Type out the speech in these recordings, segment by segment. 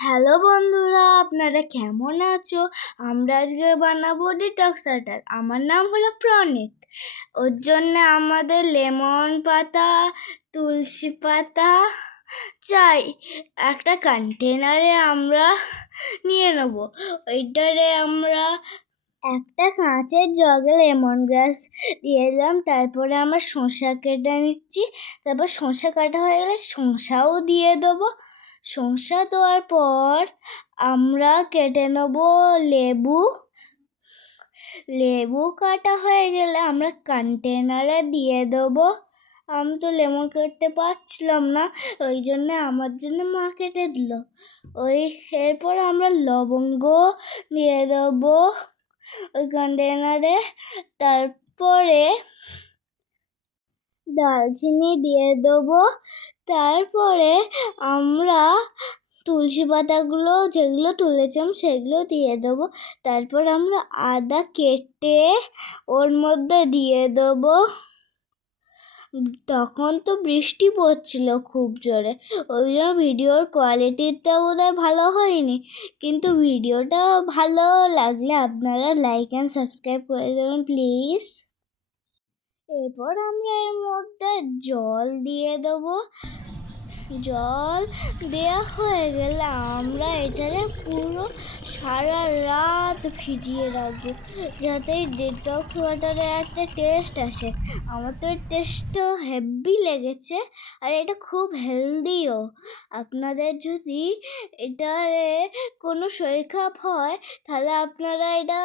Hello বন্ধুরা, আপনারা কেমন আছো? আমরা আজকে বানাবো ডিটক্স ওয়াটার। আমার নাম হলো প্রণীত। ওর জন্য আমাদের লেমন পাতা, তুলসী পাতা চাই। একটা কন্টেনারে আমরা নিয়ে নেব। ওইটারে আমরা একটা কাঁচের জগে লেমন গ্রাস দিয়ে দিলাম। তারপরে আমরা শসা কেটে নিচ্ছি। তারপর শসা কাটা হয়ে গেলে শসাও দিয়ে দেবো। শসা দেওয়ার পর আমরা কেটে নেব লেবু। লেবু কাটা হয়ে গেলে আমরা কন্টেনারে দিয়ে দেবো। আমি তো লেমন কাটতে পারছিলাম না, ওই জন্য আমার জন্য মা কেটে দিল। এরপর আমরা লবঙ্গ দিয়ে দেবো ওই কন্টেনারে। তারপরে দারচিনি দিয়ে দেবো। তারপরে আমরা তুলসী পাতাগুলো যেগুলো তুলেছিলাম সেগুলো দিয়ে দেবো। তারপর আমরা আদা কেটে ওর মধ্যে দিয়ে দেবো। তখন তো বৃষ্টি পড়ছিল খুব জোরে, ওই জন্য ভিডিওর কোয়ালিটিটা বোধহয় ভালো হয়নি, কিন্তু ভিডিওটা ভালো লাগলে আপনারা লাইক অ্যান্ড সাবস্ক্রাইব করে দেবেন প্লিজ। এরপর আমরা এর মধ্যে জল দিয়ে দেবো। জল দেওয়া হয়ে গেলে আমরা এটারে পুরো সারা রাত ভিজিয়ে রাখবো, যাতে ডিটক্স ওয়াটারের একটা টেস্ট আসে। আমার তো এর টেস্টটা হেভি লেগেছে, আর এটা খুব হেলদিও। আপনাদের যদি এটারে কোনো শরীর খারাপ হয় তাহলে আপনারা এটা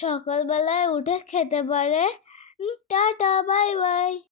সকালবেলায় উঠে খেতে পারে। Tata, bye bye.